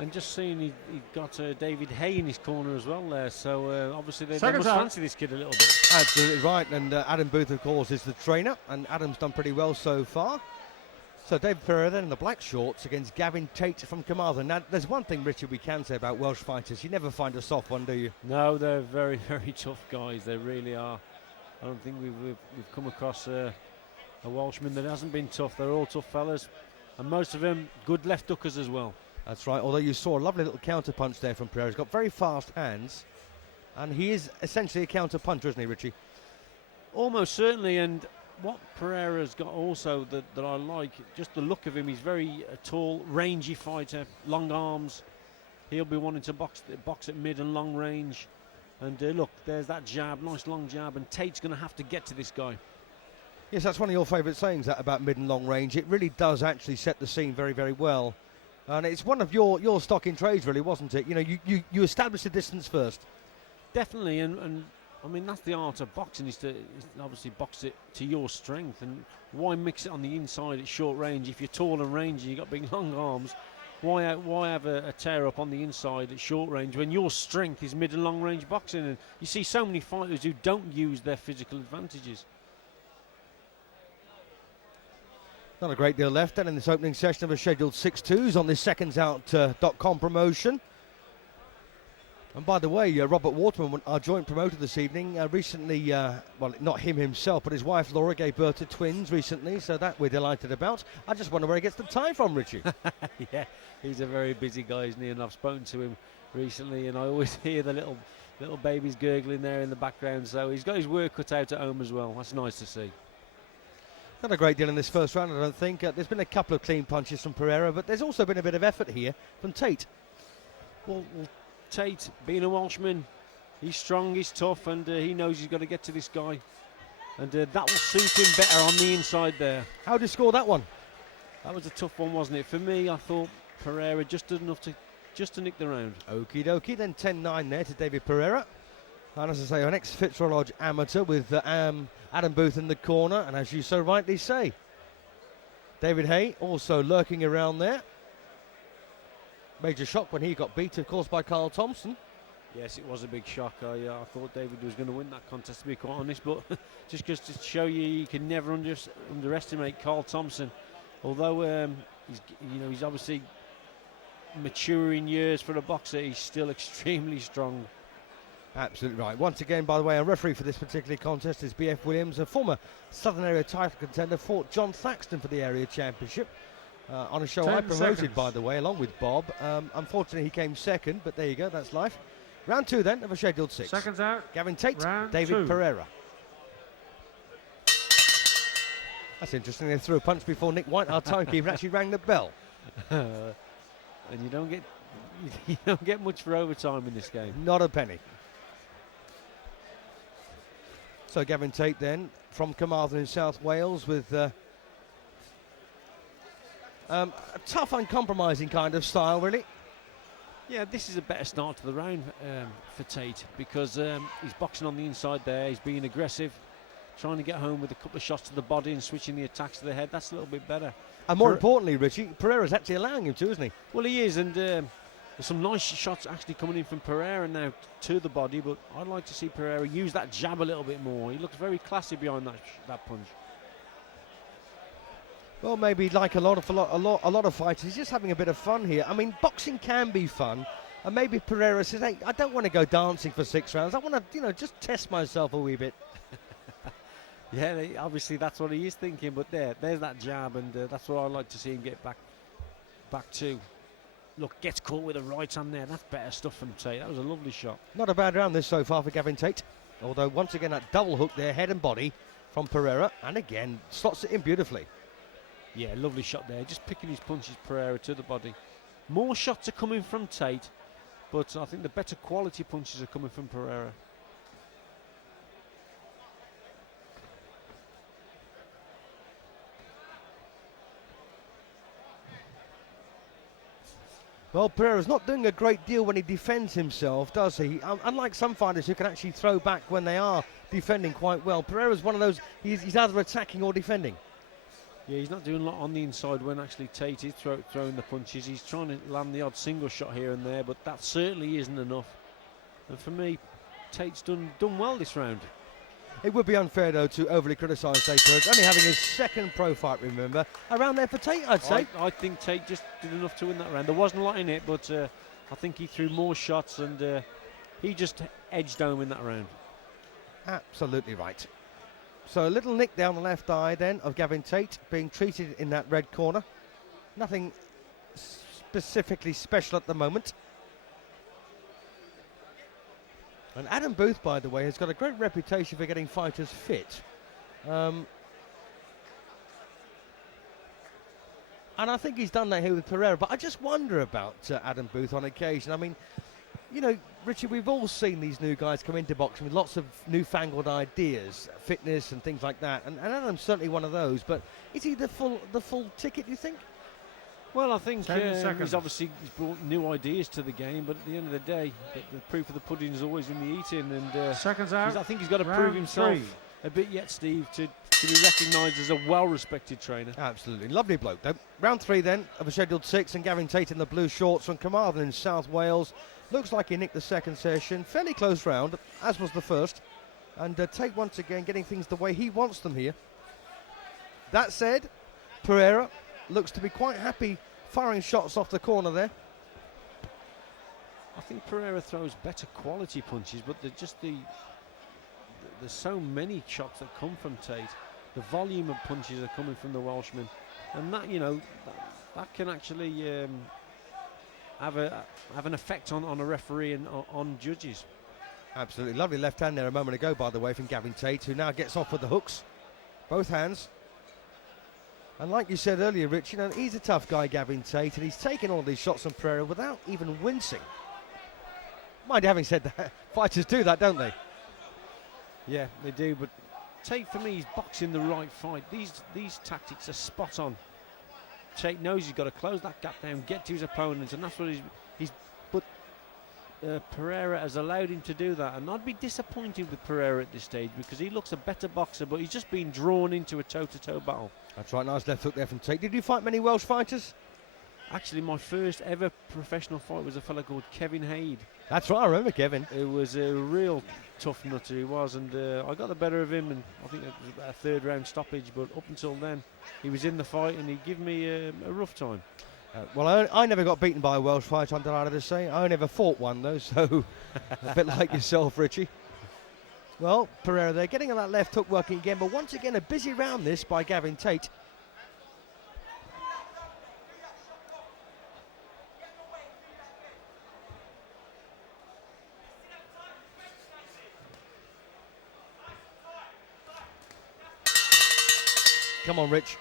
And just seeing he got David Hay in his corner as well there, so obviously they must fancy this kid a little bit. Absolutely right, and Adam Booth, of course, is the trainer, and Adam's done pretty well so far. So David Pereira then in the black shorts against Gavin Tait from Carmarthen. Now, there's one thing, Richard, we can say about Welsh fighters. You never find a soft one, do you? No, they're very, very tough guys. They really are. I don't think we've come across a Welshman that hasn't been tough. They're all tough fellas, and most of them good left hookers as well. That's right, although you saw a lovely little counter punch there from Pereira. He's got very fast hands, and he is essentially a counter puncher, isn't he, Richie? Almost certainly, and what Pereira's got also that I like, just the look of him, he's very tall, rangy fighter, long arms. He'll be wanting to box at mid and long range. And look, there's that jab, nice long jab, and Tate's going to have to get to this guy. Yes, that's one of your favourite sayings, that about mid and long range. It really does actually set the scene very, very well. And it's one of your stock in trades, really, wasn't it? You know, you establish the distance first. Definitely, and I mean, that's the art of boxing, is to obviously box it to your strength. And why mix it on the inside at short range? If you're tall and rangy, you've got big long arms, why have a tear up on the inside at short range when your strength is mid and long range boxing? And you see so many fighters who don't use their physical advantages. Not a great deal left then in this opening session of a scheduled 6-2s on this secondsout.com promotion. And by the way, Robert Waterman, our joint promoter this evening, recently, well, not him himself, but his wife Laura gave birth to twins recently, so that we're delighted about. I just wonder where he gets the time from, Richie. Yeah, he's a very busy guy, isn't he? And I've spoken to him recently, and I always hear the little babies gurgling there in the background, so he's got his work cut out at home as well. That's nice to see. Not a great deal in this first round, I don't think. There's been a couple of clean punches from Pereira, but there's also been a bit of effort here from Tait. Well, Tait, being a Welshman, he's strong, he's tough, and he knows he's got to get to this guy. And that will suit him better on the inside there. How did you score that one? That was a tough one, wasn't it? For me, I thought Pereira just did enough to nick the round. Okie dokie, then 10-9 there to David Pereira. And as I say, an ex-Fitzroy Lodge amateur with Adam Booth in the corner, and as you so rightly say, David Hay also lurking around there. Major shock when he got beat, of course, by Carl Thompson. Yes, it was a big shock. I thought David was going to win that contest, to be quite honest, but just to show you can never underestimate Carl Thompson. Although he's obviously mature in years for a boxer, he's still extremely strong. Absolutely right. Once again, by the way, a referee for this particular contest is B.F. Williams, a former Southern Area title contender, fought John Thaxton for the area championship on a show I promoted, by the way, along with Bob. Unfortunately, he came second, but there you go, that's life. Round 2 then of a scheduled 6. Seconds out. Gavin Tait, David 2. Pereira. That's interesting. They threw a punch before Nick White, our timekeeper, actually rang the bell. And you don't get much for overtime in this game. Not a penny. So Gavin Tait then from Carmarthen in South Wales with a tough, uncompromising kind of style, really. Yeah, this is a better start to the round for Tait because he's boxing on the inside there. He's being aggressive, trying to get home with a couple of shots to the body and switching the attacks to the head. That's a little bit better. And more importantly, Richie, Pereira's actually allowing him to, isn't he? Well, he is, and there's some nice shots actually coming in from Pereira now to the body, but I'd like to see Pereira use that jab a little bit more. He looks very classy behind that punch. Well, maybe like a lot of fighters, he's just having a bit of fun here. I mean, boxing can be fun, and maybe Pereira says, "Hey, I don't want to go dancing for 6 rounds. I want to, just test myself a wee bit." Yeah, obviously that's what he is thinking, but there's that jab, and that's what I'd like to see him get back to. Look, gets caught with a right hand there. That's better stuff from Tait. That was a lovely shot. Not a bad round this so far for Gavin Tait. Although, once again, that double hook there, head and body from Pereira. And again, slots it in beautifully. Yeah, lovely shot there. Just picking his punches, Pereira, to the body. More shots are coming from Tait, but I think the better quality punches are coming from Pereira. Well, Pereira's not doing a great deal when he defends himself, does he? Unlike some fighters who can actually throw back when they are defending quite well. Pereira's one of those, he's either attacking or defending. Yeah, he's not doing a lot on the inside when actually Tait is throwing the punches. He's trying to land the odd single shot here and there, but that certainly isn't enough. And for me, Tait's done well this round. It would be unfair, though, to overly criticise David Pereira. Only having his second pro fight, remember. Around there for Tait, I'd say. I think Tait just did enough to win that round. There wasn't a lot in it, but I think he threw more shots and he just edged home in that round. Absolutely right. So a little nick down the left eye then of Gavin Tait being treated in that red corner. Nothing specifically special at the moment. And Adam Booth, by the way, has got a great reputation for getting fighters fit. And I think he's done that here with Pereira. But I just wonder about Adam Booth on occasion. I mean, you know, Richard, we've all seen these new guys come into boxing with lots of newfangled ideas, fitness and things like that. And Adam's certainly one of those. But is he the full ticket, do you think? Well, I think he's brought new ideas to the game, but at the end of the day, the proof of the pudding is always in the eating. And seconds out. I think he's got to prove himself a bit yet, Steve, to be recognised as a well-respected trainer. Absolutely. Lovely bloke, though. Round 3, then, of a scheduled 6, and Gavin Tait in the blue shorts from Carmarthen in South Wales. Looks like he nicked the second session. Fairly close round, as was the first. And Tait, once again, getting things the way he wants them here. That said, Pereira looks to be quite happy firing shots off the corner there. I think Pereira throws better quality punches, but there's so many shots that come from Tait. The volume of punches are coming from the Welshman, and that, you know, that can actually have an effect on a referee and on judges. Absolutely. Lovely left hand there a moment ago, by the way, from Gavin Tait, who now gets off with the hooks. Both hands. And like you said earlier, Rich, you know, he's a tough guy, Gavin Tait, and he's taken all these shots on Pereira without even wincing. Mind you, having said that, fighters do that, don't they? Yeah, they do, but Tait, for me, he's boxing the right fight. These tactics are spot on. Tait knows he's got to close that gap down, get to his opponent, and that's what he's but Pereira has allowed him to do that. And I'd be disappointed with Pereira at this stage because he looks a better boxer, but he's just been drawn into a toe-to-toe battle. That's right, nice left hook there from Tait. Did you fight many Welsh fighters? Actually, my first ever professional fight was a fellow called Kevin Haid. That's right, I remember Kevin. It was a real tough nutter he was, and I got the better of him, and I think it was about a third round stoppage, but up until then he was in the fight and he gave me a rough time. Well, I never got beaten by a Welsh fighter, I'm delighted to say. I never fought one though, so a bit like yourself, Richie. Well, Pereira there getting on that left hook working again, but once again a busy round this by Gavin Tait. Come on, Rich.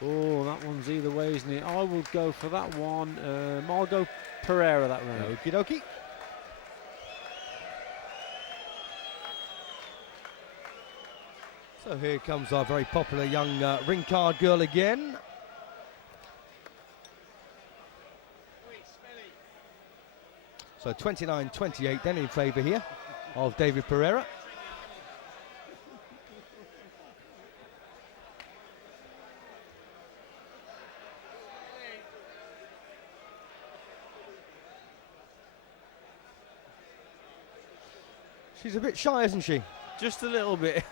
Oh, that one's either way, isn't it? I will go for that one. I'll go Pereira that round. Okie dokie. So here comes our very popular young ring card girl again. So 29-28 then in favour here of David Pereira. She's a bit shy, isn't she? Just a little bit.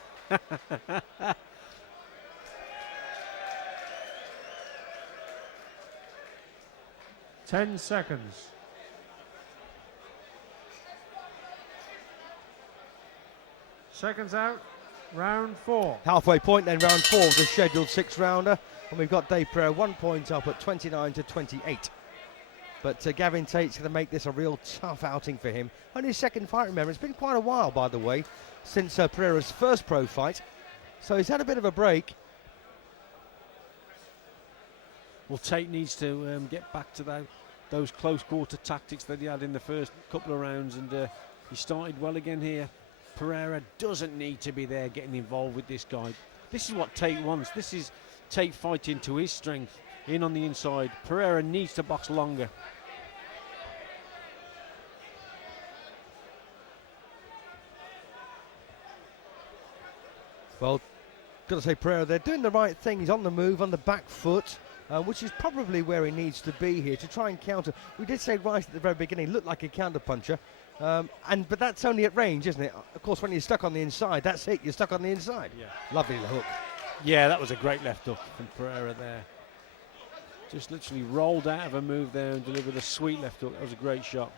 10 seconds. Seconds out. Round 4. Halfway point then, round 4 of the scheduled 6-rounder. And we've got Dave Pereira 1 point up at 29-28. But Gavin Tait's going to make this a real tough outing for him. Only his second fight, remember. It's been quite a while, by the way, since Pereira's first pro fight. So he's had a bit of a break. Well, Tait needs to get back to those close quarter tactics that he had in the first couple of rounds, and he started well again here. Pereira doesn't need to be there getting involved with this guy. This is what Tait wants. This is Tait fighting to his strength, in on the inside. Pereira needs to box longer. Well, Got to say, Pereira, they're doing the right thing. He's on the move, on the back foot, which is probably where he needs to be here to try and counter. We did say right at the very beginning, looked like a counter puncher, but that's only at range, isn't it? Of course, when you're stuck on the inside, that's it. You're stuck on the inside. Yeah. Lovely hook. Yeah, that was a great left hook from Pereira there. Just literally rolled out of a move there and delivered a sweet left hook. That was a great shot.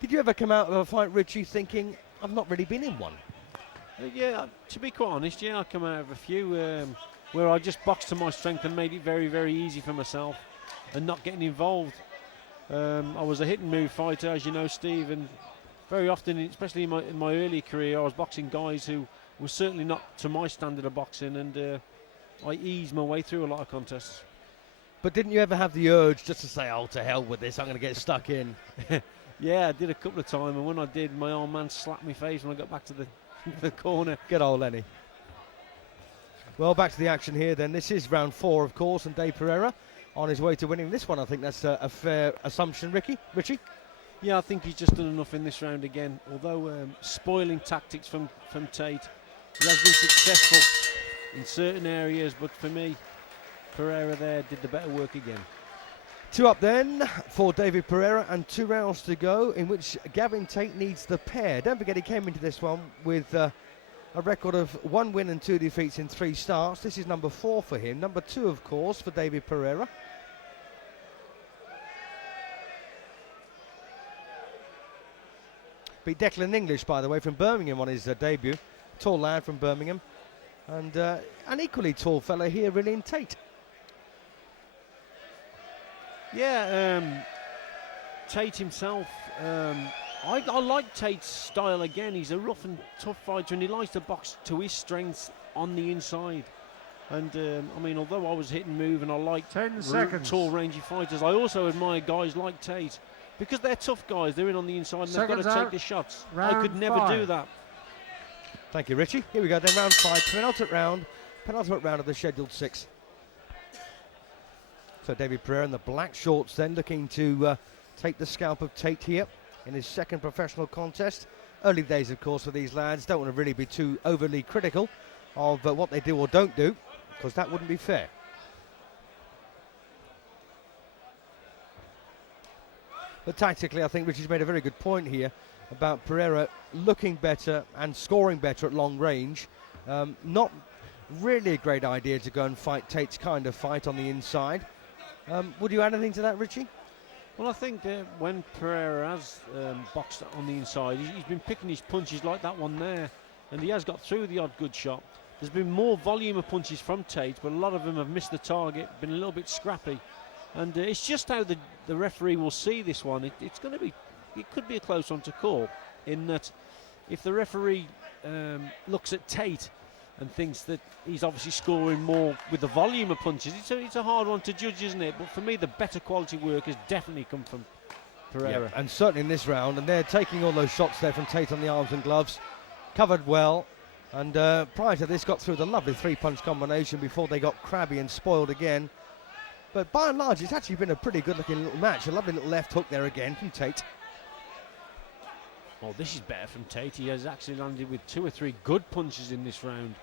Did you ever come out of a fight, Richie, thinking, I've not really been in one? Yeah, to be quite honest, yeah, I come out of a few where I just boxed to my strength and made it very, very easy for myself and not getting involved. I was a hit and move fighter, as you know, Steve, and very often, especially in my early career, I was boxing guys who were certainly not to my standard of boxing, and I eased my way through a lot of contests. But didn't you ever have the urge just to say, oh, to hell with this, I'm going to get stuck in? Yeah, I did a couple of times, and when I did, my old man slapped my face when I got back to the corner. Good old Lenny. Well, back to the action here then. This is round 4, of course, and David Pereira on his way to winning this one. I think that's a fair assumption, Richie? Yeah, I think he's just done enough in this round again. Although spoiling tactics from Tait, he has been successful in certain areas, but for me, Pereira there did the better work again. 2 up then for David Pereira and 2 rounds to go, in which Gavin Tait needs the pair. Don't forget he came into this one with a record of 1 win and 2 defeats in 3 starts. This is number 4 for him. Number 2, of course, for David Pereira. Beat Declan English, by the way, from Birmingham on his debut. Tall lad from Birmingham. And an equally tall fella here, really, in Tait. Yeah, Tait himself, I like Tait's style again. He's a rough and tough fighter, and he likes to box to his strengths on the inside. And I mean, although I was hit and move and I like 10 seconds. Tall, rangy fighters, I also admire guys like Tait because they're tough guys. They're in on the inside and they've got to take the shots. I could never do that. Thank you, Richie. Here we go then, round 5, penultimate round of the scheduled 6. So David Pereira in the black shorts then, looking to take the scalp of Tait here in his second professional contest. Early days, of course, for these lads. Don't want to really be too overly critical of what they do or don't do, because that wouldn't be fair. But tactically, I think Richie's made a very good point here about Pereira looking better and scoring better at long range. Not really a great idea to go and fight Tait's kind of fight on the inside. Would you add anything to that, Richie? Well, I think when Pereira has boxed on the inside, he's been picking his punches like that one there, and he has got through the odd good shot. There's been more volume of punches from Tait, but a lot of them have missed the target, been a little bit scrappy. And it's just how the referee will see this one. It could be a close one to call, in that if the referee looks at Tait and thinks that he's obviously scoring more with the volume of punches, it's a hard one to judge, isn't it? But for me, the better quality work has definitely come from Pereira. Yeah, and certainly in this round, and they're taking all those shots there from Tait on the arms and gloves, covered well, and prior to this got through the lovely 3-punch combination before they got crabby and spoiled again. But by and large, it's actually been a pretty good looking little match. A lovely little left hook there again from Tait. Oh, this is better from Tait. He has actually landed with 2 or 3 good punches in this round.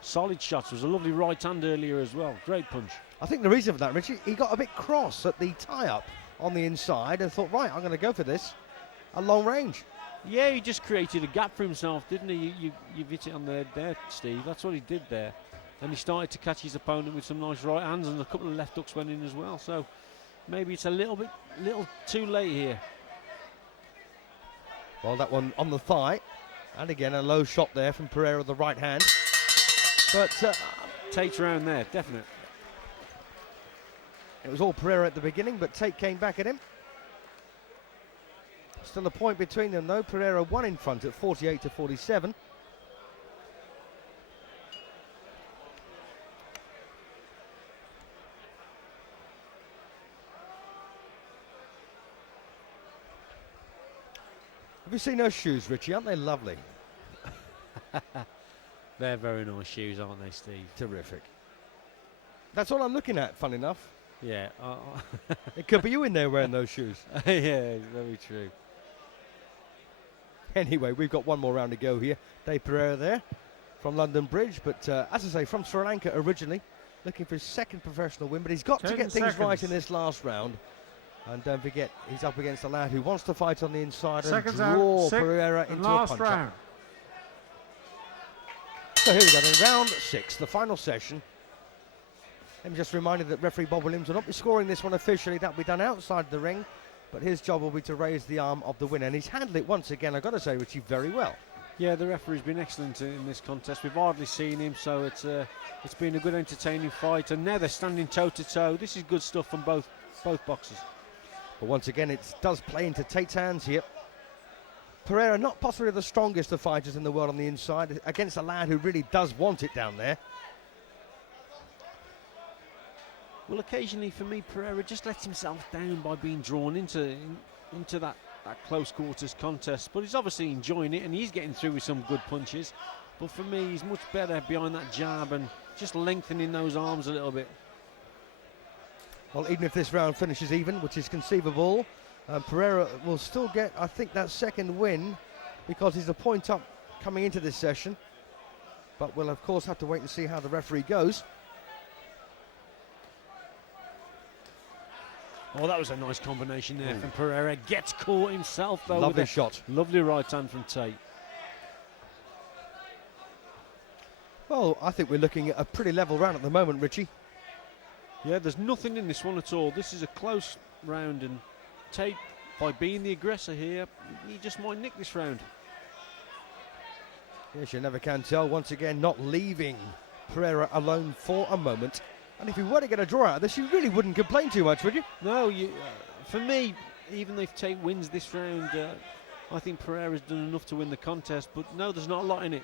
Solid shots. There was a lovely right hand earlier as well. Great punch. I think the reason for that, Richie, he got a bit cross at the tie-up on the inside and thought, right, I'm going to go for this at long range. Yeah, he just created a gap for himself, didn't he? You've hit it on the head there, Steve. That's what he did there. And he started to catch his opponent with some nice right hands, and a couple of left hooks went in as well. So maybe it's a little too late here. Well, that one on the thigh. And again, a low shot there from Pereira, the right hand. But Tait's round there, definite. It was all Pereira at the beginning, but Tait came back at him. Still a point between them, though. Pereira 1 in front at 48-47. Have you seen those shoes, Richie? Aren't they lovely? They're very nice shoes, aren't they, Steve? Terrific. That's all I'm looking at, fun enough. Yeah. It could be you in there wearing those shoes. Yeah, very true. Anyway, we've got one more round to go here. David Pereira there. from London Bridge, but as I say, from Sri Lanka originally, looking for his second professional win, but he's got to 10 get things right seconds. in this last round. And don't forget, he's up against a lad who wants to fight on the inside Seconds and draw out, Pereira and into a last punch. round. So here we go, in round 6, the final session. Let me just remind you that referee Bob Williams will not be scoring this one officially. That will be done outside the ring, but his job will be to raise the arm of the winner. And he's handled it once again, I've got to say, Richie, very well. Yeah, the referee's been excellent in this contest. We've hardly seen him, so it's been a good, entertaining fight. And now they're standing toe to toe. This is good stuff from both boxers. But once again, it does play into Tait's hands here. Pereira, not possibly the strongest of fighters in the world on the inside, against a lad who really does want it down there. Well, occasionally for me, Pereira just lets himself down by being drawn into that close quarters contest. But he's obviously enjoying it, and he's getting through with some good punches. But for me, he's much better behind that jab and just lengthening those arms a little bit. Well, even if this round finishes even, which is conceivable, Pereira will still get, I think, that second win because he's a point up coming into this session. But we'll, of course, have to wait and see how the referee goes. Oh, that was a nice combination there from Pereira. Gets caught himself, though. Lovely with a shot. Lovely right hand from Tait. Well, I think we're looking at a pretty level round at the moment, Richie. Yeah, there's nothing in this one at all. This is a close round, and Tait, by being the aggressor here, he just might nick this round. Yes, you never can tell. Once again, not leaving Pereira alone for a moment. And if you were to get a draw out of this, you really wouldn't complain too much, would you? No, for me, even if Tait wins this round, I think Pereira's done enough to win the contest. But no, there's not a lot in it.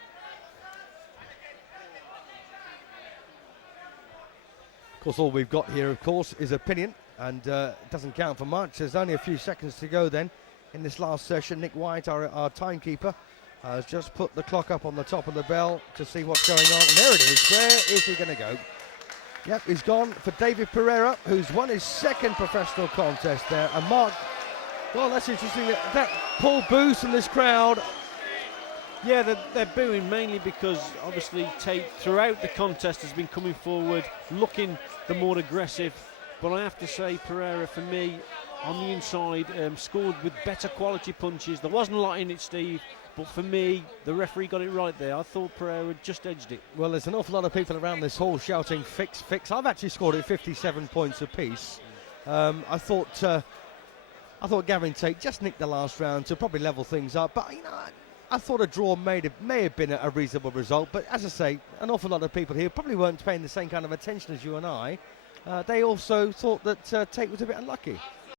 Of course, all we've got here, of course, is opinion, and it doesn't count for much. There's only a few seconds to go then in this last session. Nick White, our timekeeper, has just put the clock up on the top of the bell to see what's going on. And there it is. Where is he going to go? Yep, he's gone for David Pereira, who's won his second professional contest there. And Mark, well, that's interesting. That Paul boos from this crowd. Yeah, they're booing mainly because obviously Tait throughout the contest has been coming forward, looking the more aggressive. But I have to say, Pereira, for me, on the inside, scored with better quality punches. There wasn't a lot in it, Steve, but for me, the referee got it right there. I thought Pereira just edged it. Well, there's an awful lot of people around this hall shouting, fix, fix. I've actually scored at 57 points apiece. I thought Gavin Tait just nicked the last round to probably level things up. But, you know, I thought a draw may have been a reasonable result. But as I say, an awful lot of people here probably weren't paying the same kind of attention as you and I. They also thought that Tait was a bit unlucky.